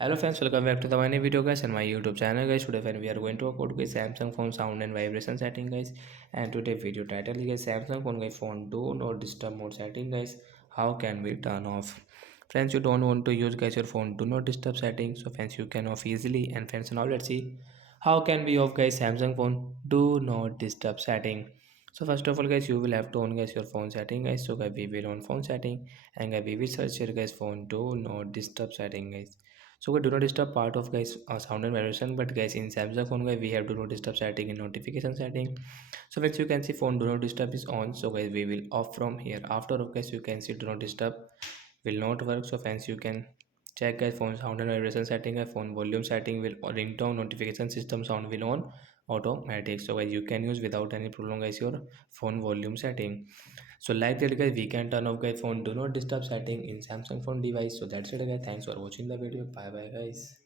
Hello friends, welcome back to the my new video guys and my YouTube channel guys. Today friend, we are going to talk about guys Samsung phone sound and vibration setting guys. And today video title guys Samsung phone guys phone do not disturb mode setting guys. How can we turn off? Friends, you don't want to use guys your phone do not disturb setting, so friends you can off easily. And friends, now let's see how can we off guys Samsung phone do not disturb setting. So first of all guys you will have to on guys your phone setting guys. So guys we will on phone setting and guys we will search here guys phone do not disturb setting guys. So we do not disturb part of guys sound and vibration, but guys in Samsung phone guys we have do not disturb setting in notification setting. So as you can see phone do not disturb is on, so guys we will off from here. After of guys you can see do not disturb will not work. So friends you can check guys phone sound and vibration setting, phone volume setting will ringtone notification system sound will on automatic. So guys you can use without any problem guys your phone volume setting. So like that guys we can turn off guys phone do not disturb setting in Samsung phone device. So that's it guys, thanks for watching the video, bye bye guys.